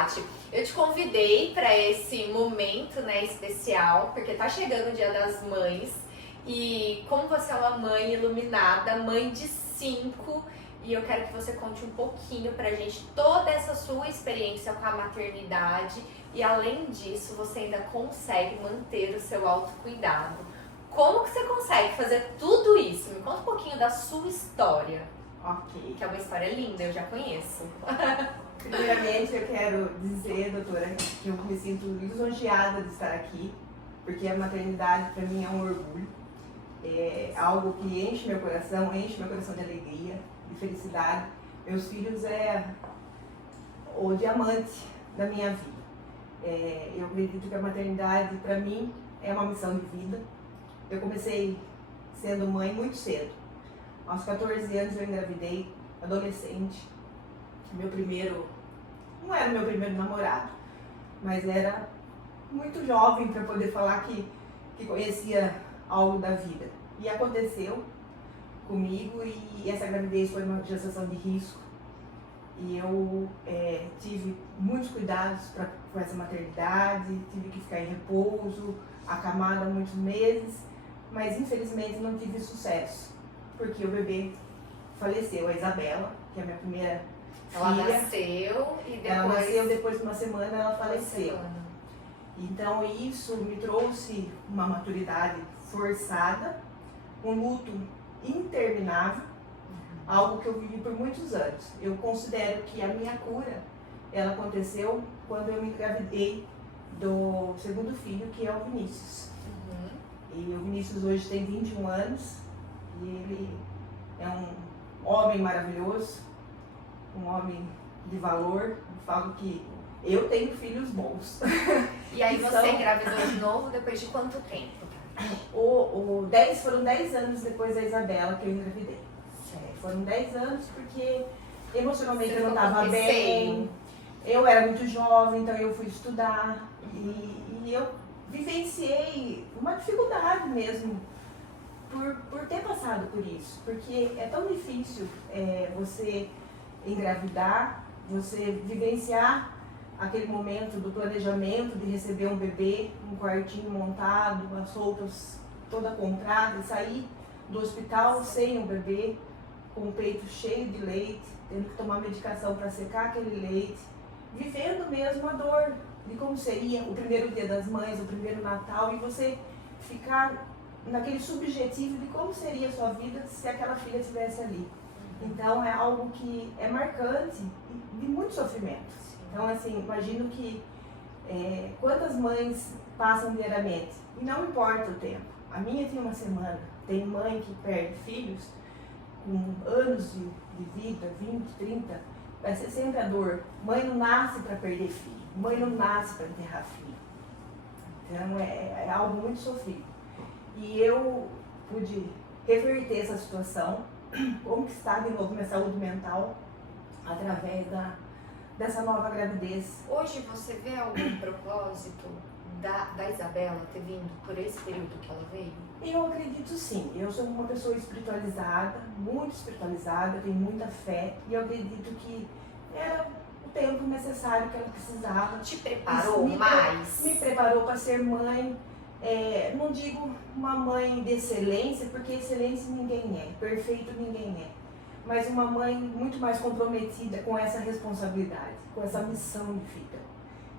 Tati, eu te convidei para esse momento, né, especial, porque tá chegando o Dia das Mães e como você é uma mãe iluminada, mãe de 5, e eu quero que você conte um pouquinho pra gente toda essa sua experiência com a maternidade e além disso você ainda consegue manter o seu autocuidado. Como que você consegue fazer tudo isso? Me conta um pouquinho da sua história. Ok. Que é uma história linda, eu já conheço. Primeiramente, eu quero dizer, doutora, que eu me sinto lisonjeada de estar aqui, porque a maternidade para mim é um orgulho, é algo que enche meu coração de alegria, de felicidade. Meus filhos é o diamante da minha vida. Eu acredito que a maternidade para mim é uma missão de vida. Eu comecei sendo mãe muito cedo. Aos 14 anos eu engravidei, adolescente. Não era meu primeiro namorado, mas era muito jovem para poder falar que conhecia algo da vida. E aconteceu comigo e essa gravidez foi uma gestação de risco. E eu tive muitos cuidados com essa maternidade, tive que ficar em repouso, acamada muitos meses, mas infelizmente não tive sucesso, porque o bebê faleceu, a Isabela, que é a minha primeira Ela filha. nasceu e depois... Ela nasceu, depois de uma semana ela faleceu. Então isso me trouxe uma maturidade forçada, um luto interminável, algo que eu vivi por muitos anos. Eu considero que a minha cura, ela aconteceu quando eu me engravidei do segundo filho, que é o Vinícius. E o Vinícius hoje tem 21 anos e ele é um homem maravilhoso, um homem de valor. Eu falo que eu tenho filhos bons. E aí você engravidou de novo depois de quanto tempo? Foram 10 anos depois da Isabela que eu engravidei. Foram 10 anos porque emocionalmente eu não estava bem, eu era muito jovem, então eu fui estudar e eu vivenciei uma dificuldade mesmo por ter passado por isso, porque é tão difícil você engravidar, você vivenciar aquele momento do planejamento de receber um bebê, um quartinho montado, as roupas toda comprada, e sair do hospital sem um bebê, com o peito cheio de leite, tendo que tomar medicação para secar aquele leite, vivendo mesmo a dor de como seria o primeiro Dia das Mães, o primeiro Natal, e você ficar naquele subjetivo de como seria a sua vida se aquela filha estivesse ali. Então é algo que é marcante e de muito sofrimento. Então assim, imagino que quantas mães passam diariamente, e não importa o tempo. A minha tinha uma semana, tem mãe que perde filhos com anos de vida, 20, 30, vai ser sempre a dor. Mãe não nasce para perder filho, mãe não nasce para enterrar filho. Então é algo muito sofrido. E eu pude reverter essa situação, conquistar de novo minha saúde mental através dessa nova gravidez. Hoje você vê algum propósito da Isabela ter vindo por esse período que ela veio? Eu acredito sim. Eu sou uma pessoa espiritualizada, muito espiritualizada, tenho muita fé e eu acredito que era o tempo necessário que ela precisava. Te preparou mais? Me preparou para ser mãe. Não digo uma mãe de excelência, porque excelência ninguém é, perfeito ninguém é. Mas uma mãe muito mais comprometida com essa responsabilidade, com essa missão de vida.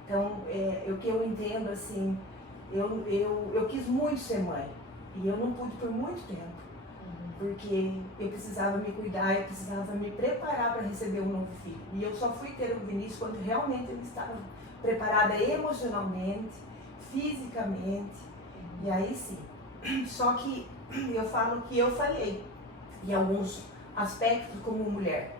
Então, o que eu entendo, assim, eu quis muito ser mãe. E eu não pude por muito tempo. Porque eu precisava me cuidar, eu precisava me preparar para receber um novo filho. E eu só fui ter o Vinícius quando realmente eu estava preparada emocionalmente, fisicamente. E aí sim. Só que eu falo que eu falhei em alguns aspectos como mulher.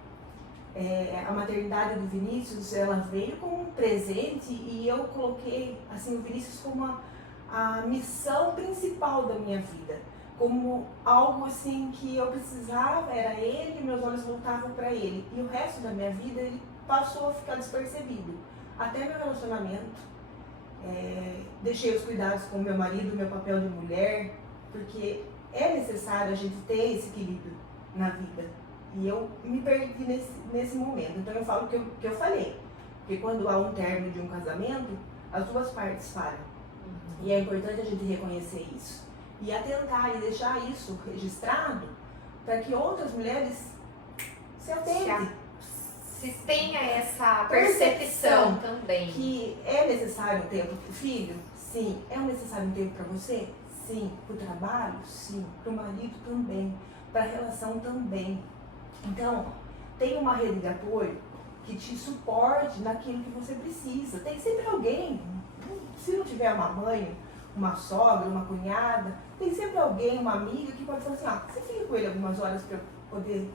A maternidade do Vinícius, ela veio como um presente e eu coloquei assim, o Vinícius como a missão principal da minha vida. Como algo assim que eu precisava, era ele, meus olhos voltavam para ele. E o resto da minha vida, ele passou a ficar despercebido. Até meu relacionamento. Deixei os cuidados com o meu marido, meu papel de mulher, porque é necessário a gente ter esse equilíbrio na vida. E eu me perdi nesse momento. Então eu falo que eu falhei. Porque quando há um término de um casamento, as duas partes falham. E é importante a gente reconhecer isso. E atentar e deixar isso registrado para que outras mulheres se atentem. Se tenha essa percepção também. Que é necessário um tempo para o filho? Sim. É necessário um tempo para você? Sim. Para o trabalho? Sim. Para o marido também. Para a relação também. Então, tem uma rede de apoio que te suporte naquilo que você precisa. Tem sempre alguém. Se não tiver uma mãe, uma sogra, uma cunhada, tem sempre alguém, uma amiga que pode falar assim, você fica com ele algumas horas para eu poder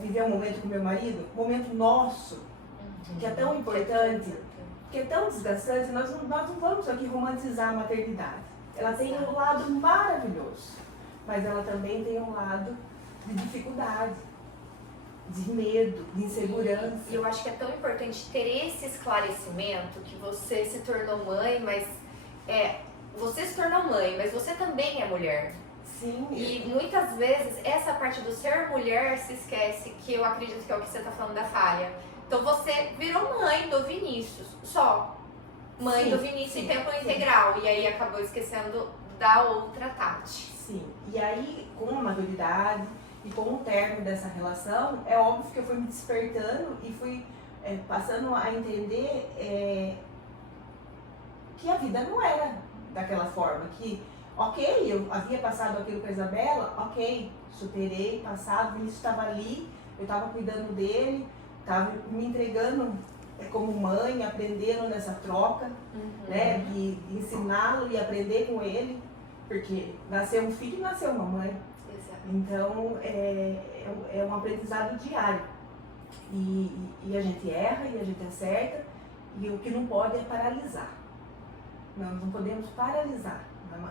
viver um momento com meu marido? Um momento nosso, que é tão importante, que é tão desgastante. Nós não vamos aqui romantizar a maternidade. Ela tem um lado maravilhoso, mas ela também tem um lado de dificuldade, de medo, de insegurança. E eu acho que é tão importante ter esse esclarecimento que você se tornou mãe, mas você se tornou mãe, mas você também é mulher. Sim. E muitas vezes essa parte do ser mulher se esquece, que eu acredito que é o que você está falando da falha. Então você virou mãe do Vinícius, só. Mãe do Vinícius em tempo integral. E aí acabou esquecendo da outra Tati. Sim. E aí, com a maturidade e com o término dessa relação, é óbvio que eu fui me despertando e fui passando a entender que a vida não era daquela forma, que ok, eu havia passado aquilo com a Isabela, ok, superei, passado, o Vinícius estava ali, eu estava cuidando dele, estava me entregando como mãe, aprendendo nessa troca, né, de ensiná-lo e aprender com ele, porque nasceu um filho e nasceu uma mãe. Exato. Então é um aprendizado diário. E a gente erra e a gente acerta, e o que não pode é paralisar. Nós não podemos paralisar.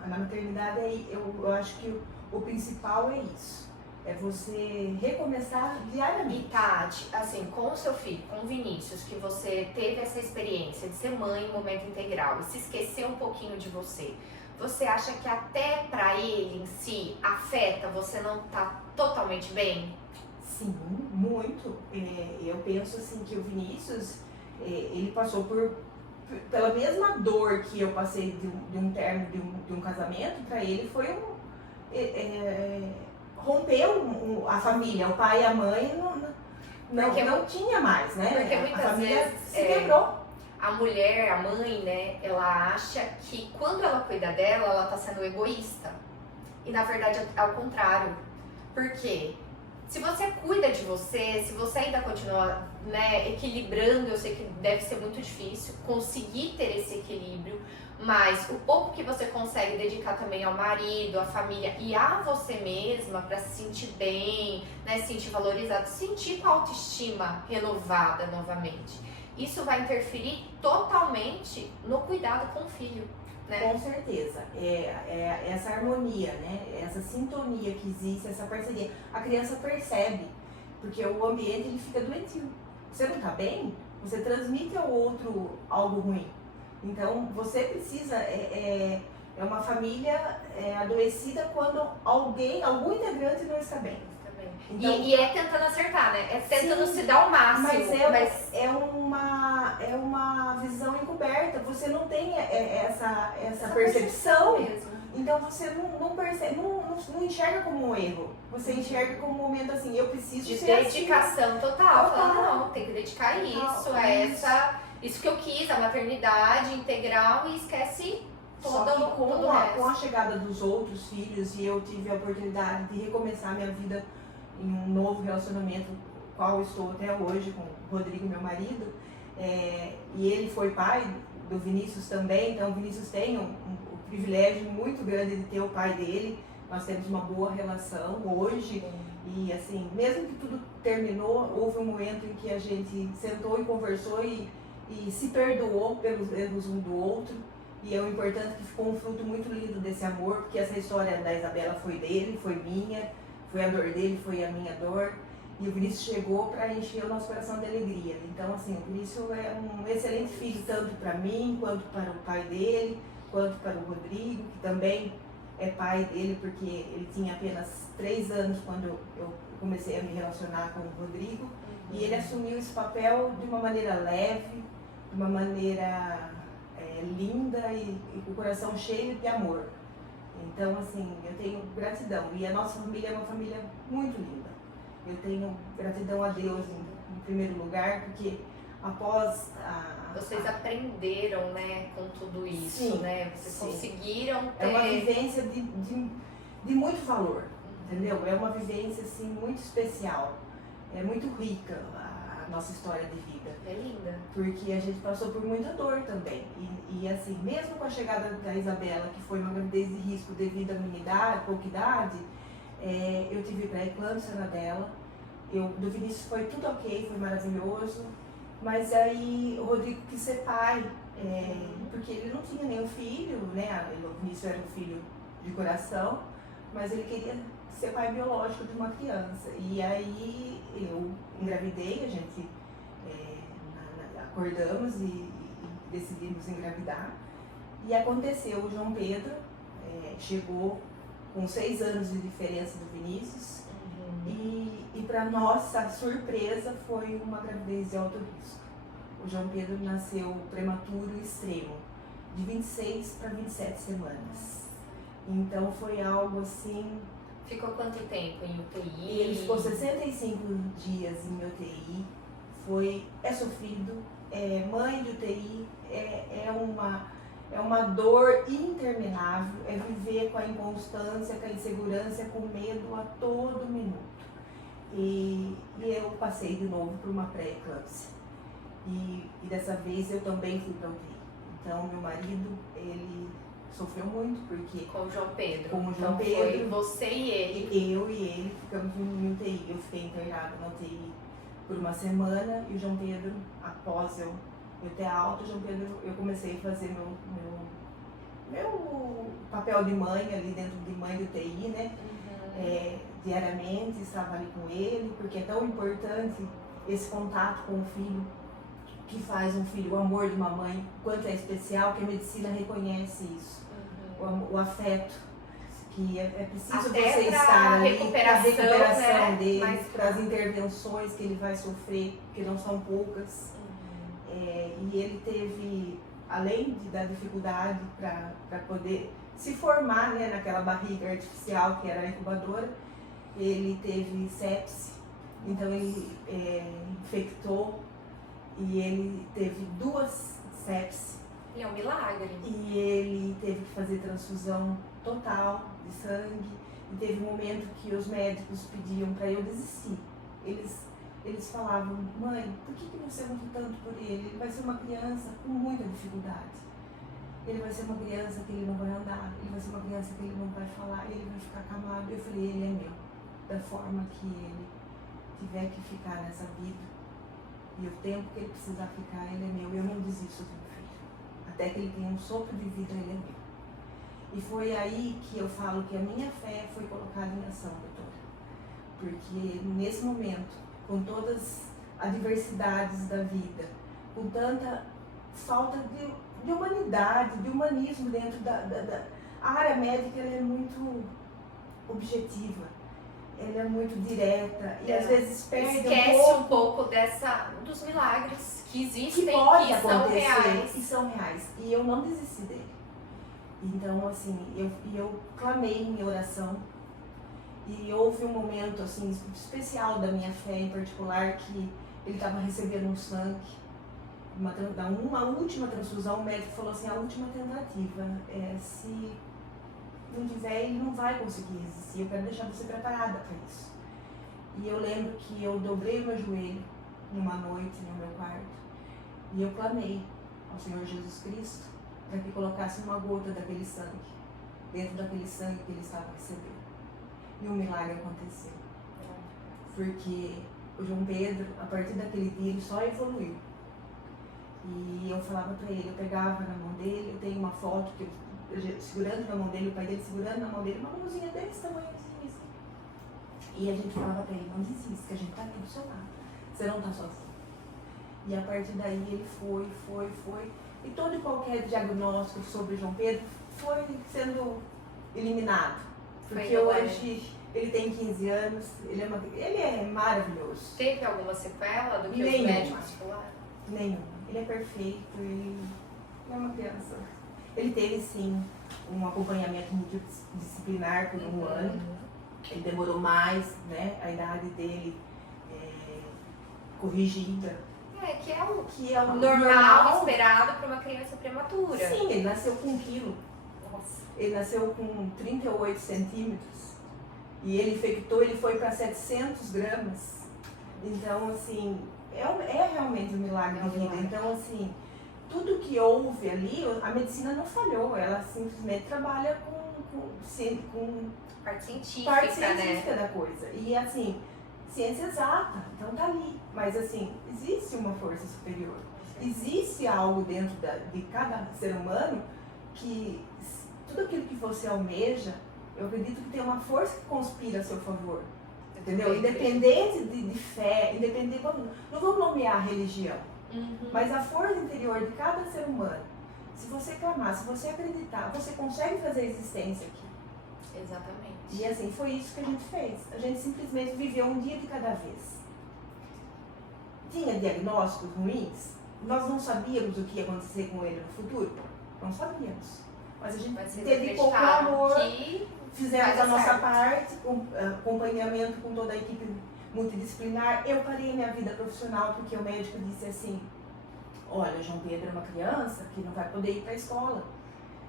Na maternidade, eu acho que o principal é isso. É você recomeçar diariamente. E Tati, assim, com o seu filho, com o Vinícius, que você teve essa experiência de ser mãe em momento integral e se esqueceu um pouquinho de você, você acha que até pra ele em si afeta você não tá totalmente bem? Sim, muito. Eu penso assim que o Vinícius, ele passou pela mesma dor que eu passei de um término de um casamento. Para ele foi rompeu a família, o pai e a mãe não tinha mais, né? Porque a muitas família vezes se quebrou. A mulher, a mãe, né, ela acha que quando ela cuida dela, ela tá sendo egoísta. E na verdade é ao contrário. Por quê? Se você cuida de você, se você ainda continua, né, equilibrando, eu sei que deve ser muito difícil conseguir ter esse equilíbrio, mas o pouco que você consegue dedicar também ao marido, à família e a você mesma para se sentir bem, né, se sentir valorizado, sentir com a autoestima renovada novamente, isso vai interferir totalmente no cuidado com o filho. Né? Com certeza, essa harmonia, né? Essa sintonia que existe, essa parceria, a criança percebe, porque o ambiente ele fica doentio. Você não está bem, você transmite ao outro algo ruim. Então você precisa, uma família adoecida quando algum integrante não está bem. Então, e é tentando acertar, né? É tentando se dar o máximo. Mas é uma visão encoberta. Você não tem essa percepção. Mesmo. Então você não percebe, não enxerga como um erro. Você enxerga como um momento assim, eu preciso de ser dedicação assim. Total. Não, tem que dedicar isso que eu quis, a maternidade integral, e esquece todo o resto. Com a chegada dos outros filhos, e eu tive a oportunidade de recomeçar minha vida em um novo relacionamento, qual estou até hoje com o Rodrigo, meu marido, e ele foi pai do Vinícius também. Então o Vinícius tem um privilégio muito grande de ter o pai dele. Nós temos uma boa relação hoje. E assim, mesmo que tudo terminou, houve um momento em que a gente sentou e conversou e se perdoou pelos erros um do outro. E é o importante que ficou um fruto muito lindo desse amor, porque essa história da Isabela foi dele, foi minha. Foi a dor dele, foi a minha dor. E o Vinícius chegou para encher o nosso coração de alegria. Então, assim, o Vinícius é um excelente filho, tanto para mim, quanto para o pai dele, quanto para o Rodrigo, que também é pai dele, porque ele tinha apenas 3 anos quando eu comecei a me relacionar com o Rodrigo. E ele assumiu esse papel de uma maneira leve, de uma maneira linda e com o coração cheio de amor. Então, assim, eu tenho gratidão. E a nossa família é uma família muito linda. Eu tenho gratidão a Deus em primeiro lugar, porque após Vocês aprenderam, né, com tudo isso, sim, né? Vocês sim. conseguiram ter... É uma vivência de muito valor, entendeu? É uma vivência, assim, muito especial. É muito rica a nossa história de vida. É linda. Porque a gente passou por muita dor também. E assim, mesmo com a chegada da Isabela, que foi uma gravidez de risco devido à minha idade, pouca idade, eu tive pré-eclâmpsia na dela. Do Vinícius foi tudo ok, foi maravilhoso. Mas aí o Rodrigo quis ser pai, porque ele não tinha nenhum filho, né? O Vinícius era um filho de coração, mas ele queria ser pai biológico de uma criança. E aí eu engravidei, a gente acordamos e decidimos engravidar. E aconteceu, o João Pedro chegou com 6 anos de diferença do Vinícius. E para nossa surpresa foi uma gravidez de alto risco. O João Pedro nasceu prematuro extremo, de 26 para 27 semanas. Então foi algo assim... Ficou quanto tempo em UTI? Ele ficou 65 dias em UTI. É sofrido, mãe de UTI, é uma dor interminável, é viver com a inconstância, com a insegurança, com medo a todo minuto. E eu passei de novo por uma pré-eclâmpsia. E dessa vez eu também fui para UTI. Então meu marido, ele sofreu muito, porque... Com o João Pedro. Com o João então, Pedro. Foi você e ele. Eu e ele ficamos em UTI. Eu fiquei internada na UTI por uma semana e o João Pedro, após eu ter alta, o João Pedro, eu comecei a fazer meu papel de mãe ali dentro de mãe de UTI, né? Diariamente estava ali com ele, porque é tão importante esse contato com o filho, que faz um filho, o amor de uma mãe, quanto é especial, que a medicina reconhece isso, o afeto, que é preciso até você estar ali para a recuperação né? dele, para as intervenções que ele vai sofrer, que não são poucas. E ele teve, além da dificuldade para poder se formar, né, naquela barriga artificial que era a incubadora, ele teve sepse, então ele infectou e ele teve 2 sepses. E é um milagre. E ele teve que fazer transfusão total de sangue. E teve um momento que os médicos pediam para eu desistir. Eles falavam: mãe, por que você luta tanto por ele? Ele vai ser uma criança com muita dificuldade. Ele vai ser uma criança que ele não vai andar. Ele vai ser uma criança que ele não vai falar. Ele vai ficar acamado. Eu falei: ele é meu. Da forma que ele tiver que ficar nessa vida. E o tempo que ele precisar ficar, ele é meu. Eu não desisto do meu filho. Até que ele tenha um sopro de vida, ele é meu. E foi aí que eu falo que a minha fé foi colocada em ação, doutora. Porque nesse momento, com todas as adversidades da vida, com tanta falta de humanidade, de humanismo dentro a área médica, ela é muito objetiva, ela é muito direta e às vezes perde um pouco dos milagres que existem, que pode que acontecer, são reais. e são reais. E eu não desisti dele. Então, assim, eu clamei em oração e houve um momento, assim, especial da minha fé em particular, que ele estava recebendo um sangue, uma última transfusão. O médico falou assim: a última tentativa, se não tiver, ele não vai conseguir resistir, eu quero deixar você preparada para isso. E eu lembro que eu dobrei o meu joelho numa noite no meu quarto e eu clamei ao Senhor Jesus Cristo para que colocasse uma gota daquele sangue dentro daquele sangue que ele estava recebendo. E um milagre aconteceu. Porque o João Pedro, a partir daquele dia, ele só evoluiu. E eu falava para ele, eu pegava na mão dele, eu tenho uma foto que eu segurando na mão dele, o pai dele segurando na mão dele, uma mãozinha desse tamanho, assim. E a gente falava para ele: não desista, que a gente tá aqui do seu lado, você não tá sozinho. E a partir daí ele foi. E todo e qualquer diagnóstico sobre o João Pedro foi sendo eliminado. Porque hoje Ele tem 15 anos, ele é maravilhoso. Teve alguma sequela do que os Nenhuma. médicos falaram? Nenhum. Ele é perfeito, ele é uma criança. Ele teve sim um acompanhamento multidisciplinar por um ano. Ele demorou mais, né? A idade dele corrigida. Que é o Que é o normal esperado para uma criança prematura. Sim, ele nasceu com 1 quilo. Nossa. Ele nasceu com 38 centímetros. E ele infectou, ele foi para 700 gramas. Então, assim, é realmente um milagre de vida. Então, assim, tudo que houve ali, a medicina não falhou. Ela simplesmente trabalha com Parte científica, parte científica né? da coisa. E, assim, ciência exata, então tá ali. Mas, assim, existe uma força superior. Existe algo dentro de cada ser humano que tudo aquilo que você almeja, eu acredito que tem uma força que conspira a seu favor. Entendeu? Independente de fé, independente. Não vamos nomear a religião, mas a força interior de cada ser humano. Se você clamar, se você acreditar, você consegue fazer a existência aqui. Exatamente. E assim, foi isso que a gente fez. A gente simplesmente viveu um dia de cada vez. Tinha diagnósticos ruins, nós não sabíamos o que ia acontecer com ele no futuro. Não sabíamos. Mas a gente dedicou com amor, fizemos a nossa parte, com acompanhamento com toda a equipe multidisciplinar. Eu parei a minha vida profissional porque o médico disse assim: olha, João Pedro é uma criança que não vai poder ir para a escola.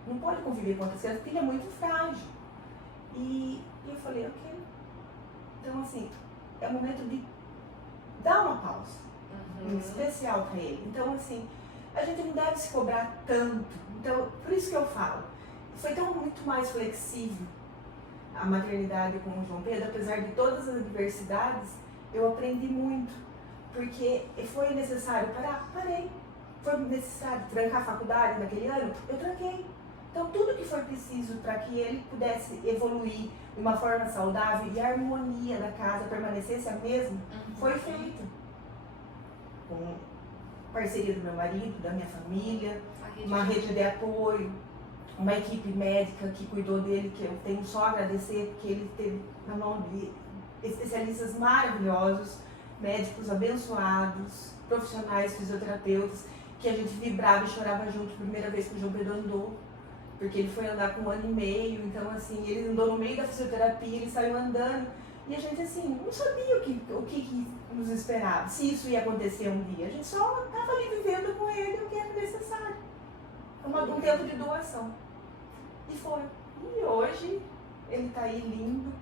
Não pode conviver com outras crianças porque ele é muito frágil. E eu falei, ok. Então, assim, é o momento de dar uma pausa, especial para ele. Então, assim, a gente não deve se cobrar tanto. Então, por isso que eu falo, foi tão muito mais flexível a maternidade com o João Pedro, apesar de todas as adversidades, eu aprendi muito, porque foi necessário parar, parei. Foi necessário trancar a faculdade naquele ano, eu tranquei. Então, tudo que foi preciso para que ele pudesse evoluir de uma forma saudável e a harmonia da casa permanecesse a mesma, foi feito. Com parceria do meu marido, da minha família, uma rede de apoio, uma equipe médica que cuidou dele, que eu tenho só a agradecer, porque ele teve na mão de especialistas maravilhosos, médicos abençoados, profissionais, fisioterapeutas, que a gente vibrava e chorava junto a primeira vez que o João Pedro andou, porque ele foi andar com 1 ano e meio, então assim, ele andou no meio da fisioterapia, ele saiu andando, e a gente assim, não sabia o que nos esperava, se isso ia acontecer um dia, a gente só estava ali vivendo com ele o que era necessário, um tempo de doação, e foi. E hoje, ele está aí lindo.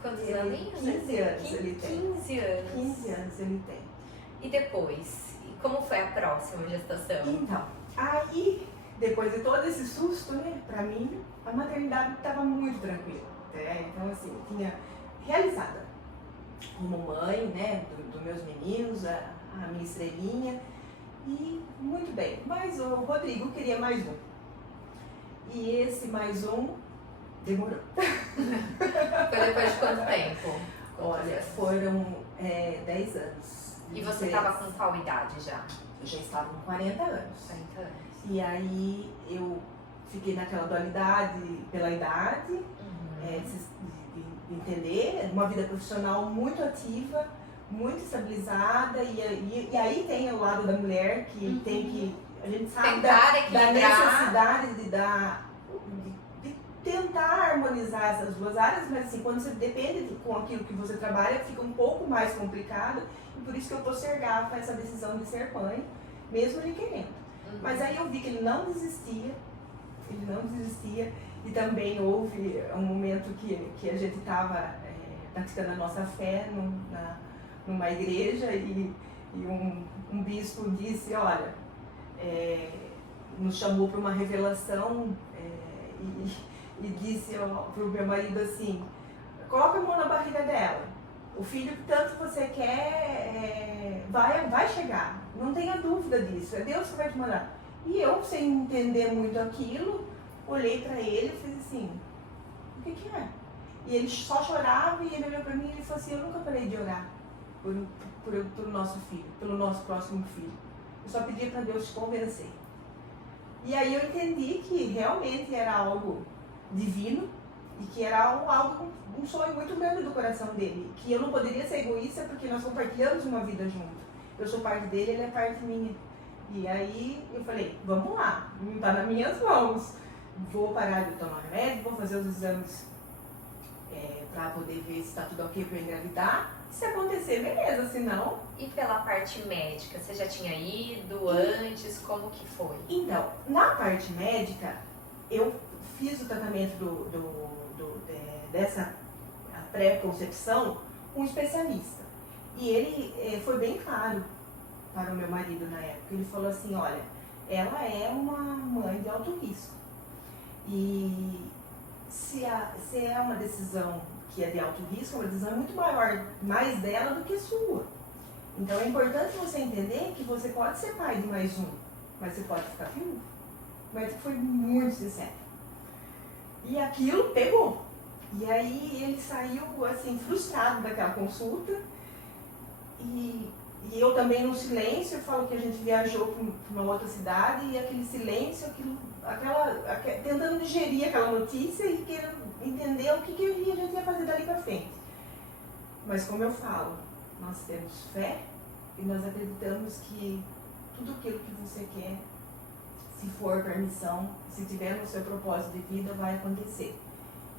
Quantos aninhos? 15 anos ele tem. 15 anos. 15 anos ele tem. E depois? Como foi a próxima gestação? Então, aí, depois de todo esse susto, né, pra mim, a maternidade estava muito tranquila. Então, assim, eu tinha realizada como mãe, né, dos meus meninos, a minha estrelinha, e muito bem. Mas o Rodrigo queria mais um. E esse mais um demorou. Foi depois de quanto tempo? Olha, foram 10 anos. E você estava com qual idade já? Eu já estava com 40 anos. 40 anos. E aí eu fiquei naquela dualidade pela idade, de entender, uma vida profissional muito ativa, muito estabilizada, e aí tem o lado da mulher que tem que, a gente sabe da necessidade de tentar harmonizar essas duas áreas, mas assim, quando você depende com aquilo que você trabalha, fica um pouco mais complicado, e por isso que eu postergava essa decisão de ser mãe, mesmo ele querendo. Mas aí eu vi que ele não desistia, e também houve um momento que a gente estava praticando a nossa fé numa igreja, e um bispo disse, olha, nos chamou para uma revelação e disse para o meu marido assim, coloca a mão na barriga dela, o filho que tanto você quer vai chegar, não tenha dúvida disso, é Deus que vai te mandar. E eu, sem entender muito aquilo, olhei para ele e fiz assim, o que é? E ele só chorava, e ele olhou para mim e ele falou assim, eu nunca parei de orar pelo nosso filho, pelo nosso próximo filho. Eu só pedia para Deus te convencer. E aí eu entendi que realmente era algo divino, E que era um sonho muito grande do coração dele. Que eu não poderia ser egoísta porque nós compartilhamos uma vida junto. Eu sou parte dele, ele é parte minha. E aí eu falei, vamos lá, não está nas minhas mãos. Vou parar de tomar remédio, vou fazer os exames para poder ver se está tudo ok para engravidar. Se acontecer, beleza, se não... E pela parte médica, você já tinha ido antes? Como que foi? Então, na parte médica, eu fiz o tratamento dessa pré-concepção com um especialista. E ele foi bem claro para o meu marido na época. Ele falou assim, olha, ela é uma mãe de alto risco. E se é uma decisão que é de alto risco, uma decisão muito maior, mais dela do que sua. Então é importante você entender que você pode ser pai de mais um, mas você pode ficar viúvo. O médico foi muito sincero. E aquilo pegou. E aí ele saiu assim, frustrado daquela consulta. E eu também no silêncio, eu falo que a gente viajou para uma outra cidade e aquele silêncio, tentando digerir aquela notícia e querendo entender o que a gente ia fazer dali para frente. Mas como eu falo, nós temos fé e nós acreditamos que tudo aquilo que você quer, se for permissão, se tiver no seu propósito de vida, vai acontecer.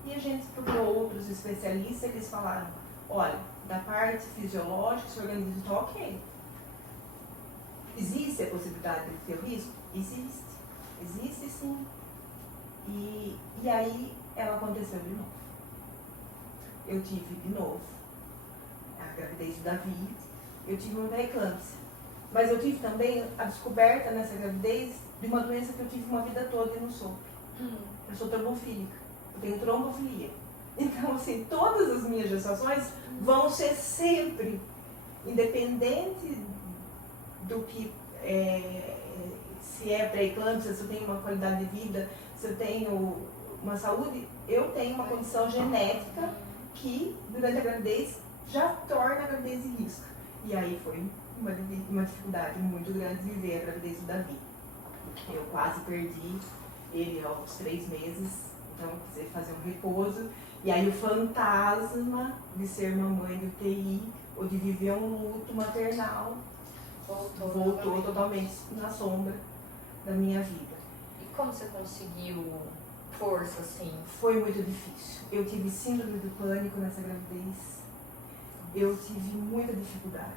E a gente procurou outros especialistas e eles falaram, olha, da parte fisiológica, seu organismo está ok. Existe a possibilidade de ter risco? Existe. Existe sim. E aí ela aconteceu de novo. Eu tive de novo a gravidez do Davi, eu tive uma pré-eclâmpsia. Mas eu tive também a descoberta nessa gravidez de uma doença que eu tive uma vida toda e não soube. Eu sou trombofílica, eu tenho trombofilia. Então, assim, todas as minhas gestações vão ser sempre, independente do que, se é pré-eclâmpsia, se eu tenho uma qualidade de vida, se eu tenho uma saúde, eu tenho uma condição genética que, durante a gravidez, já torna a gravidez de risco. E aí foi uma dificuldade muito grande de viver a gravidez do Davi. Eu quase perdi ele aos 3 meses, então eu precisei fazer um repouso. E aí o fantasma de ser mamãe de UTI, ou de viver um luto maternal, voltou totalmente na sombra da minha vida. E como você conseguiu força, assim? Foi muito difícil. Eu tive síndrome do pânico nessa gravidez. Eu tive muita dificuldade,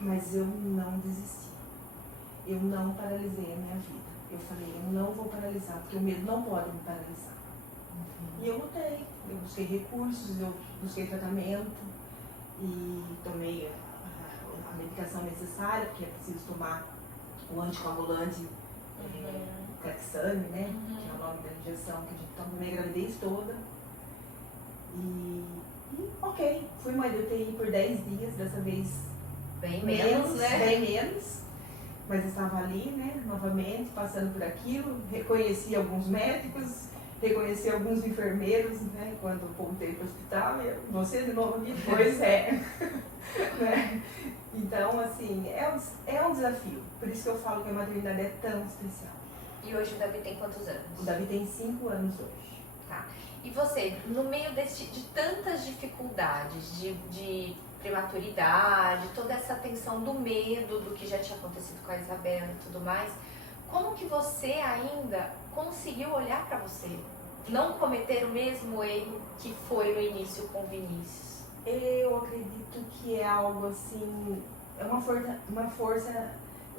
mas eu não desisti. Eu não paralisei a minha vida. Eu falei, eu não vou paralisar, porque o medo não pode me paralisar. E eu lutei, eu busquei recursos, eu busquei tratamento e tomei a medicação necessária, porque é preciso tomar o anticoagulante, Clexane, né? Que é o nome da injeção que a gente toma na gravidez toda. E ok, fui mãe de UTI por 10 dias, dessa vez bem menos, né? Bem menos. Mas estava ali, né, novamente, passando por aquilo, reconheci alguns médicos, reconheci alguns enfermeiros, né, quando voltei para o hospital, você de novo aqui? Pois é. Né? Então, assim, é um desafio, por isso que eu falo que a maternidade é tão especial. E hoje o Davi tem quantos anos? O Davi tem 5 anos hoje. Tá. E você, no meio de tantas dificuldades, de prematuridade, toda essa tensão do medo do que já tinha acontecido com a Isabela e tudo mais, como que você ainda conseguiu olhar para você? Não cometer o mesmo erro que foi no início com o Vinícius? Eu acredito que é algo assim, é uma força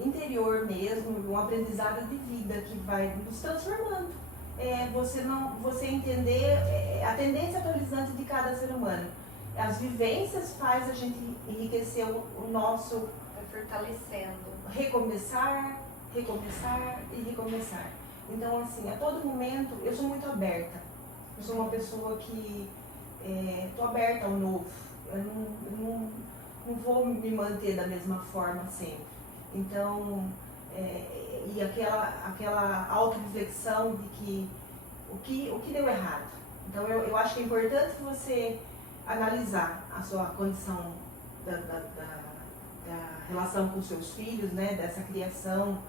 interior mesmo, um aprendizado de vida que vai nos transformando. Você entender a tendência atualizante de cada ser humano. As vivências faz a gente enriquecer o nosso... Vai fortalecendo. Recomeçar e recomeçar. Então, assim, a todo momento, eu sou muito aberta. Eu sou uma pessoa que estou aberta ao novo. Eu não vou me manter da mesma forma sempre. Então, e aquela auto-reflexão de que o que deu errado. Então, eu acho que é importante você analisar a sua condição da relação com os seus filhos, né, dessa criação,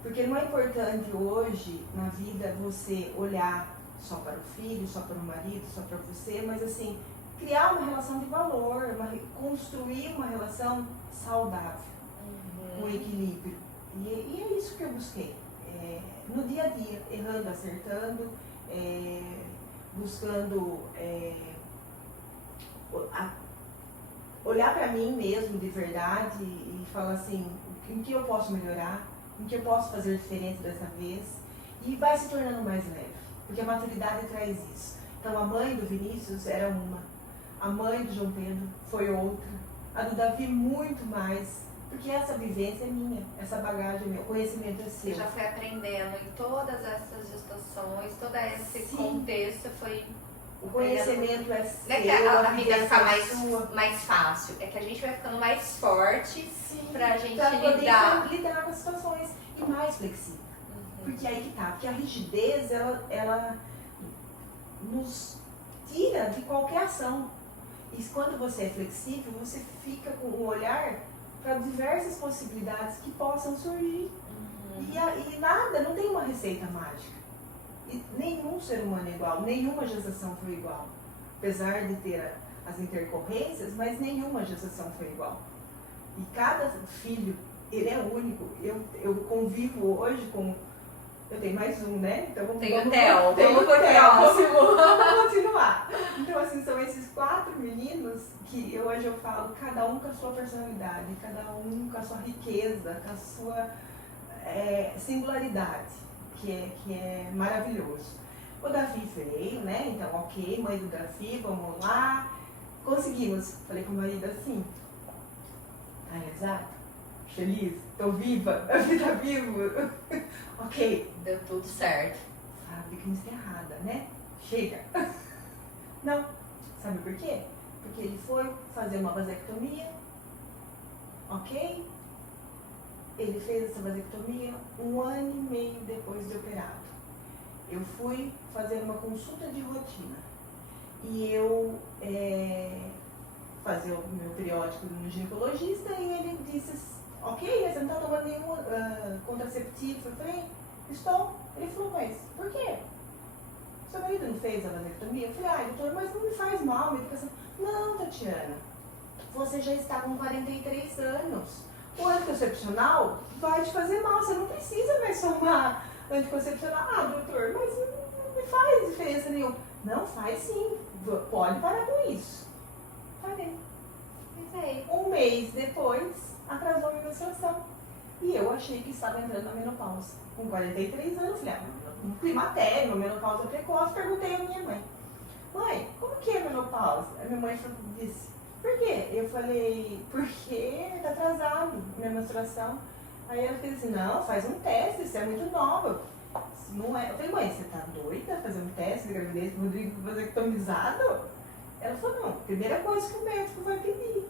porque não é importante hoje na vida você olhar só para o filho, só para o marido, só para você, mas assim, criar uma relação de valor, construir uma relação saudável, com equilíbrio. E é isso que eu busquei. No dia a dia, errando, acertando, buscando olhar para mim mesmo de verdade e falar assim, em que eu posso melhorar, em que eu posso fazer diferente dessa vez, e vai se tornando mais leve, porque a maturidade traz isso. Então a mãe do Vinícius era uma, a mãe do João Pedro foi outra, a do Davi muito mais, porque essa vivência é minha, essa bagagem é minha, o conhecimento é seu. Você já foi aprendendo em todas essas gestações, todo esse Sim. contexto foi... O conhecimento é seu. Não é que a vida fica mais fácil, é que a gente vai ficando mais forte. Sim, pra gente pra poder lidar com as situações e mais flexível. Porque aí que tá, porque a rigidez, ela nos tira de qualquer ação. E quando você é flexível, você fica com um olhar para diversas possibilidades que possam surgir. E nada, não tem uma receita mágica. E nenhum ser humano é igual, nenhuma gestação foi igual. Apesar de ter as intercorrências, mas nenhuma gestação foi igual. E cada filho, ele é único. Eu convivo hoje com... Eu tenho mais um, né? Então vamos continuar. Então, assim, são esses 4 meninos que hoje eu falo, cada um com a sua personalidade, cada um com a sua riqueza, com a sua singularidade, que é maravilhoso. O Davi veio, né? Então, ok, mãe do Davi, vamos lá. Conseguimos. Falei com o marido assim, tá realizado? Feliz? Tô viva? A vida viva? Ok. Deu tudo certo. Fábrica encerrada, né? Chega. Não. Sabe por quê? Porque ele foi fazer uma vasectomia, ok? Ele fez essa vasectomia 1 ano e meio depois de operado. Eu fui fazer uma consulta de rotina e eu fazer o meu periódico no ginecologista e ele disse, ok, você não está tomando nenhum contraceptivo? Eu falei, estou. Ele falou, mas por quê? Seu marido não fez a vasectomia? Eu falei, doutor, mas não me faz mal, medicação. Não, Tatiana, você já está com 43 anos. O anticoncepcional vai te fazer mal, você não precisa mais tomar anticoncepcional. Doutor, mas não me faz diferença nenhuma. Não, faz sim, pode parar com isso. Parei. 1 mês depois, atrasou a minha menstruação. E eu achei que estava entrando na menopausa. Com 43 anos, falei, um climatério, uma menopausa precoce. Perguntei à minha mãe, mãe, como que é a menopausa? A minha mãe disse, por quê? Eu falei, porque tá atrasado minha menstruação. Aí ela fez assim, não, faz um teste, você é muito nova. Não é. Eu falei, mãe, você tá doida fazer um teste de gravidez com o Rodrigo vasectomizado? Ela falou, não, primeira coisa que o médico vai pedir.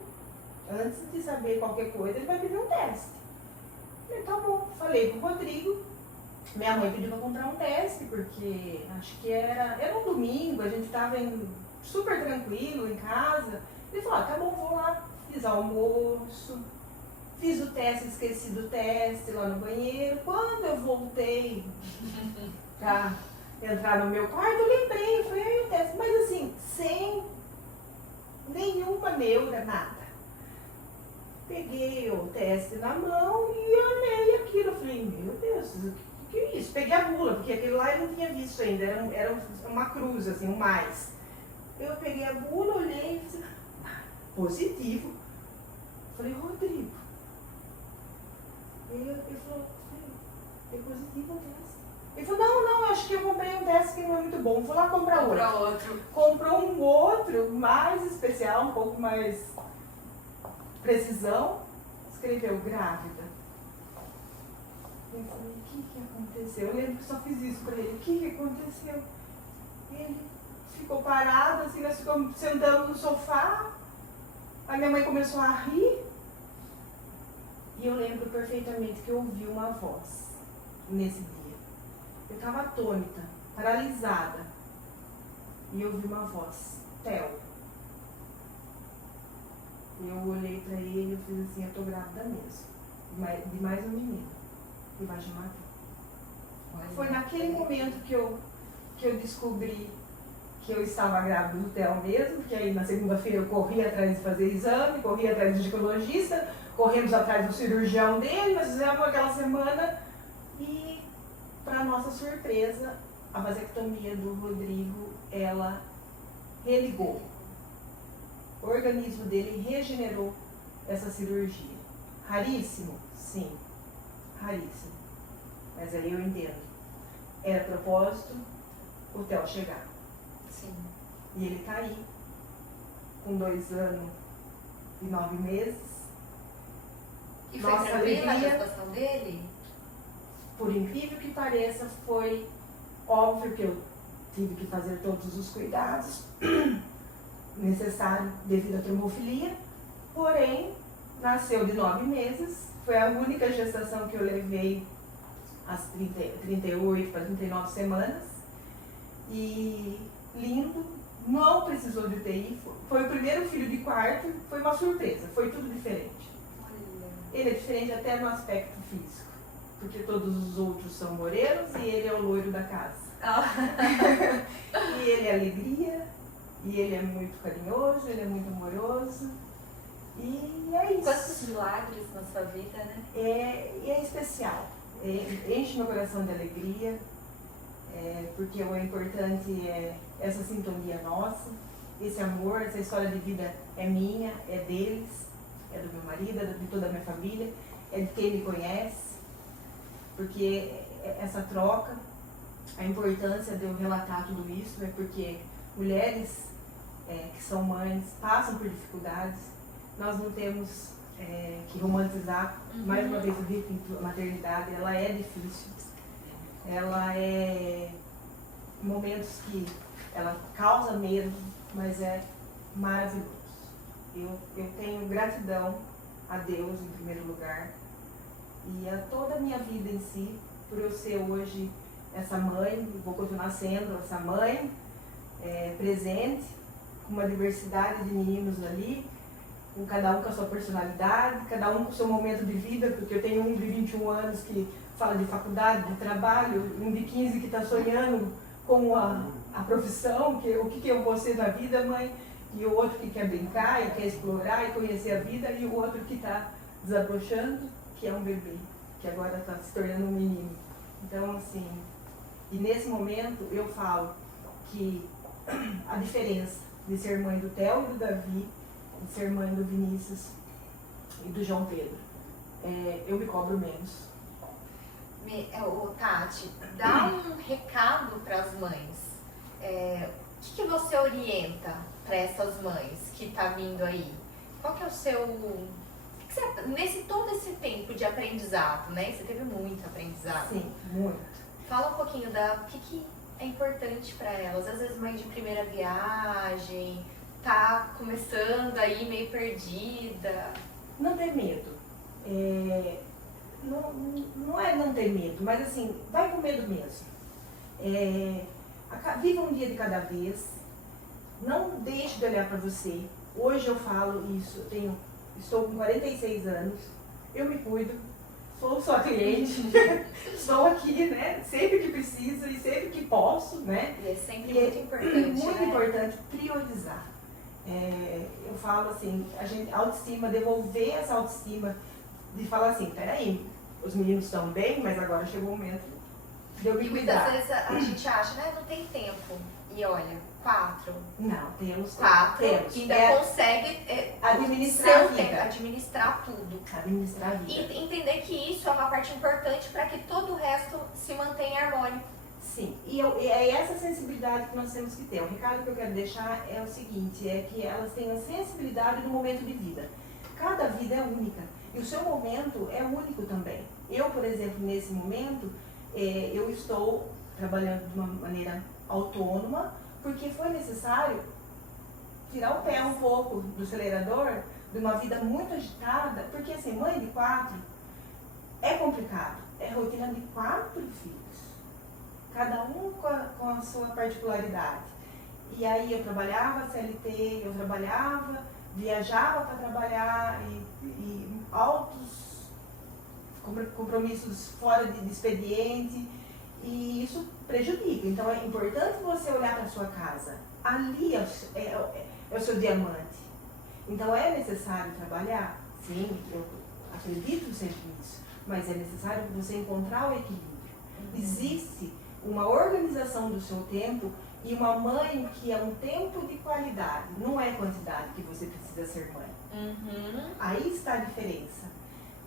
Antes de saber qualquer coisa, ele vai pedir um teste. Eu falei, tá bom. Falei pro Rodrigo. Minha mãe pediu pra comprar um teste, porque acho que era um domingo, a gente tava super tranquilo em casa. Ele falou, tá bom, vou lá. Fiz almoço, fiz o teste, esqueci do teste lá no banheiro. Quando eu voltei pra entrar no meu quarto, eu lembrei, foi aí o teste. Mas assim, sem nenhuma neura, nada. Peguei o teste na mão e olhei aquilo. Eu falei, meu Deus, o que é isso? Peguei a bula, porque aquele lá eu não tinha visto ainda, era uma cruz, assim, um mais. Eu peguei a bula, olhei e falei, positivo. Falei, Rodrigo. Ele falou, é positivo o teste. Ele falou, não, acho que eu comprei um teste que não é muito bom, vou lá comprar outro. Comprou um outro, mais especial, um pouco mais precisão, escreveu grávida. Eu falei, o que aconteceu? Eu lembro que só fiz isso pra ele. O que aconteceu? Ele ficou parado, assim, nós ficamos sentando no sofá. A minha mãe começou a rir. E eu lembro perfeitamente que eu ouvi uma voz nesse dia. Eu estava atônita, paralisada. E eu ouvi uma voz, Theo. E eu olhei pra ele e fiz assim, eu tô grávida mesmo. De mais um menino. E vai chamar. Foi naquele momento que eu que eu descobri que eu estava grávida do Theo mesmo, porque aí na segunda-feira eu corri atrás de fazer exame, corri atrás do ginecologista, corremos atrás do cirurgião dele, nós fizemos aquela semana e, para nossa surpresa, a vasectomia do Rodrigo, ela religou. O organismo dele regenerou essa cirurgia. Raríssimo? Sim, raríssimo. Mas aí eu entendo. Era propósito o Theo chegar. Sim. E ele tá aí, com 2 anos e 9 meses. E foi Nossa tranquila a alegria, gestação dele? por incrível que pareça, foi óbvio que eu tive que fazer todos os cuidados necessários devido à trombofilia, porém, nasceu de 9 meses, foi a única gestação que eu levei às 38 para 39 semanas, e lindo, não precisou de UTI, foi o primeiro filho de quarto, foi uma surpresa, foi tudo diferente. Ele é diferente até no aspecto físico, porque todos os outros são morenos e ele é o loiro da casa. E ele é alegria, e ele é muito carinhoso, ele é muito amoroso, e é isso. Quantos milagres na sua vida, né? É especial, enche meu coração de alegria, porque o importante é essa sintonia nossa, esse amor, essa história de vida é minha, é deles, é do meu marido, é de toda a minha família, é de quem me conhece, porque essa troca, a importância de eu relatar tudo isso é porque mulheres que são mães passam por dificuldades, nós não temos que romantizar. Mais uma vez eu digo que a maternidade ela é difícil, ela é momentos que ela causa medo, mas é maravilhoso. Eu tenho gratidão a Deus em primeiro lugar e a toda a minha vida em si, por eu ser hoje essa mãe, vou continuar sendo essa mãe presente, com uma diversidade de meninos ali, com cada um com a sua personalidade, cada um com o seu momento de vida, porque eu tenho um de 21 anos que fala de faculdade, de trabalho, um de 15 que está sonhando com a profissão, o que eu vou ser na vida, mãe, e o outro que quer brincar e quer explorar e conhecer a vida, e o outro que está desabrochando, que é um bebê, que agora está se tornando um menino. Então, assim, e nesse momento eu falo que a diferença de ser mãe do Theo e do Davi, de ser mãe do Vinícius e do João Pedro, eu me cobro menos. Tati, dá um recado para as mães. O que você orienta para essas mães que tá vindo aí? Qual que é o seu... nesse todo esse tempo de aprendizado, né? Você teve muito aprendizado. Sim, muito. Fala um pouquinho o que é importante para elas. Às vezes mãe de primeira viagem, tá começando aí meio perdida. Não ter medo. Não é não ter medo, mas assim, vai com medo mesmo. Viva um dia de cada vez. Não deixe de olhar para você. Hoje eu falo isso, estou com 46 anos, eu me cuido, sou sua cliente, estou aqui, né? Sempre que preciso e sempre que posso, né? E é sempre muito importante. Muito importante priorizar. Eu falo assim, a autoestima, devolver essa autoestima de falar assim, peraí, os meninos estão bem, mas agora chegou o momento de eu me cuidar. Muitas vezes a gente acha, né, não tem tempo. E olha, 4. Não, temos 4. Temos. Ainda consegue administrar a vida. Administrar tudo. Administrar a vida. E entender que isso é uma parte importante para que todo o resto se mantenha harmônico. Sim, e é essa sensibilidade que nós temos que ter. O recado que eu quero deixar é o seguinte, é que elas tenham sensibilidade no momento de vida. Cada vida é única e o seu momento é único também. Eu, por exemplo, nesse momento, eu estou trabalhando de uma maneira autônoma, porque foi necessário tirar o pé um pouco do acelerador de uma vida muito agitada, porque assim, mãe de 4 é complicado, é rotina de 4 filhos, cada um com a sua particularidade. E aí eu trabalhava CLT, eu trabalhava, viajava para trabalhar e altos compromissos fora de expediente. E isso prejudica. Então é importante você olhar para a sua casa. Ali é o seu diamante. Então é necessário trabalhar? Sim, eu acredito sempre nisso. Mas é necessário você encontrar o equilíbrio. Existe uma organização do seu tempo e uma mãe que é um tempo de qualidade. Não é quantidade que você precisa ser mãe. Aí está a diferença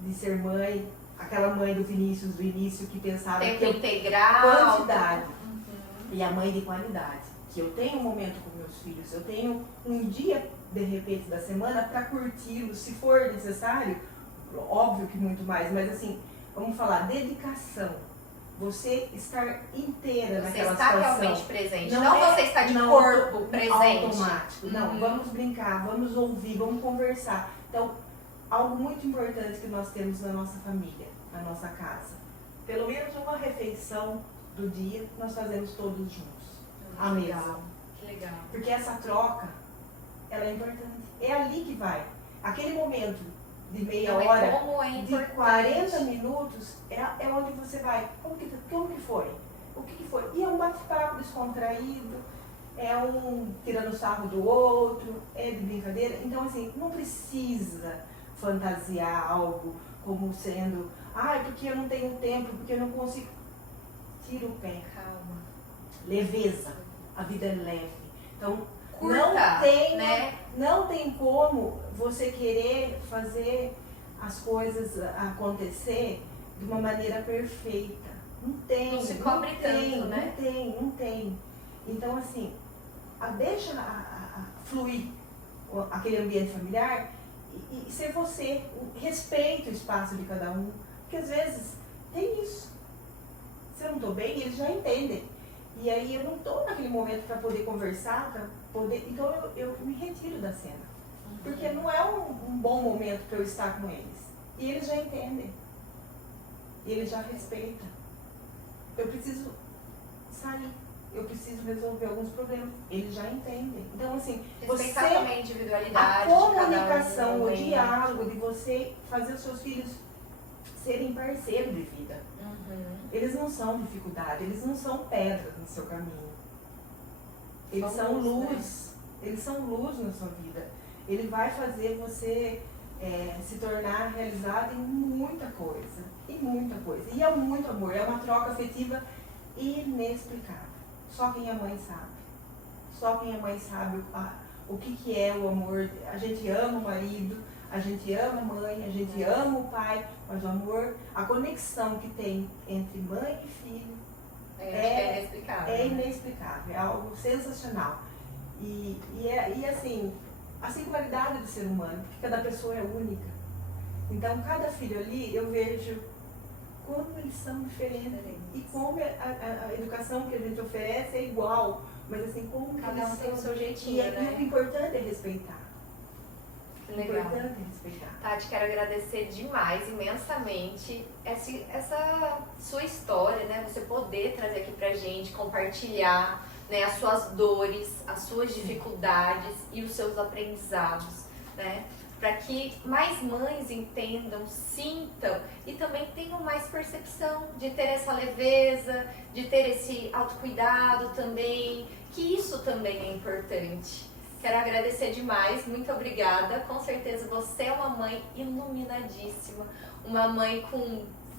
de ser mãe, aquela mãe do Vinícius do início que pensava tempo que integral, quantidade e a mãe de qualidade, que eu tenho um momento com meus filhos, eu tenho um dia de repente da semana para curti-los, se for necessário, óbvio que muito mais, mas assim, vamos falar dedicação, você estar inteira naquela situação. Você está realmente presente, não você está de corpo presente. Automático, não, vamos brincar, vamos ouvir, vamos conversar. Então, algo muito importante que nós temos na nossa família, na nossa casa. Pelo menos uma refeição do dia nós fazemos todos juntos. À mesa. Que legal. Porque essa troca, ela é importante. É ali que vai. Aquele momento de meia hora, de 40 minutos, é onde você vai. Como que foi? O que foi? E é um bate-papo descontraído, é um tirando sarro do outro, é de brincadeira. Então, assim, não precisa fantasiar algo como sendo, porque eu não tenho tempo, porque eu não consigo. Tira o pé. Calma. Leveza. A vida é leve. Então, curta, não tem como você querer fazer as coisas acontecer de uma maneira perfeita. Não tem. Não se cobre tanto, né? Não tem. Então, assim, deixa fluir aquele ambiente familiar e ser você. Respeita o espaço de cada um. Porque às vezes tem isso. Se eu não estou bem, eles já entendem. E aí eu não estou naquele momento para poder conversar, então eu me retiro da cena. Porque não é um bom momento para eu estar com eles. E eles já entendem. E eles já respeitam. Eu preciso sair. Eu preciso resolver alguns problemas. Eles já entendem. Então, assim, respeitar também a individualidade. A comunicação, o diálogo de você fazer os seus filhos serem parceiros de vida. Eles não são dificuldade, eles não são pedras no seu caminho. Eles são luz. Eles são luz na sua vida. Ele vai fazer você se tornar realizado em muita coisa. E é muito amor, é uma troca afetiva inexplicável. Só quem é mãe sabe. Só quem é mãe sabe o que é o amor. A gente ama o marido, a gente ama a mãe, a gente ama o pai, mas o amor, a conexão que tem entre mãe e filho é inexplicável. É inexplicável, é algo sensacional. E assim, a singularidade do ser humano, porque cada pessoa é única. Então, cada filho ali, eu vejo como eles são diferentes. E como a educação que a gente oferece é igual, mas assim, como cada um tem o seu jeitinho, e o importante é respeitar. Legal. Importante respeitar. Tati, quero agradecer demais, imensamente, essa sua história, né? Você poder trazer aqui pra gente, compartilhar, né, as suas dores, as suas dificuldades e os seus aprendizados, né? Para que mais mães entendam, sintam e também tenham mais percepção de ter essa leveza, de ter esse autocuidado também, que isso também é importante. Quero agradecer demais, muito obrigada. Com certeza você é uma mãe iluminadíssima, uma mãe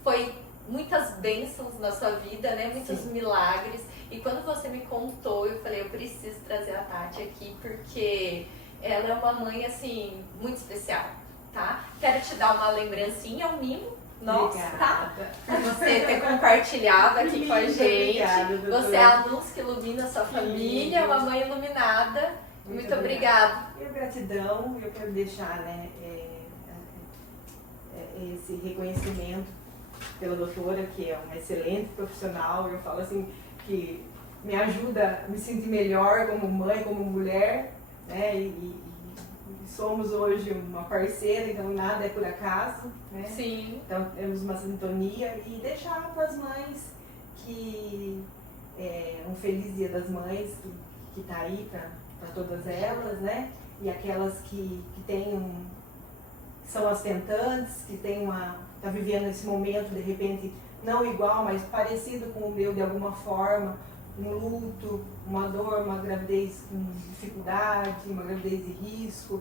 foi muitas bênçãos na sua vida, né? Muitos milagres. E quando você me contou, eu falei, eu preciso trazer a Tati aqui, porque ela é uma mãe, assim, muito especial, tá? Quero te dar uma lembrancinha, um mimo nosso, tá? Por você ter compartilhado aqui com a gente. Obrigada, você é a luz que ilumina a sua família, uma mãe iluminada. Muito obrigada. E gratidão, eu quero deixar, né, esse reconhecimento pela doutora, que é uma excelente profissional. Eu falo assim, que me ajuda a me sentir melhor como mãe, como mulher, né, e somos hoje uma parceira, então nada é por acaso, né? Sim. Então temos uma sintonia e deixar para as mães que um feliz Dia das Mães que está aí para todas elas, né? E aquelas que são as tentantes, que tá vivendo esse momento, de repente, não igual, mas parecido com o meu de alguma forma, um luto, uma dor, uma gravidez com dificuldade, uma gravidez de risco,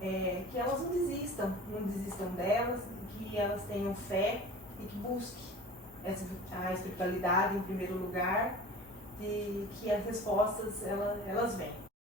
que elas não desistam delas, que elas tenham fé e que busquem a espiritualidade em primeiro lugar e que as respostas elas vêm.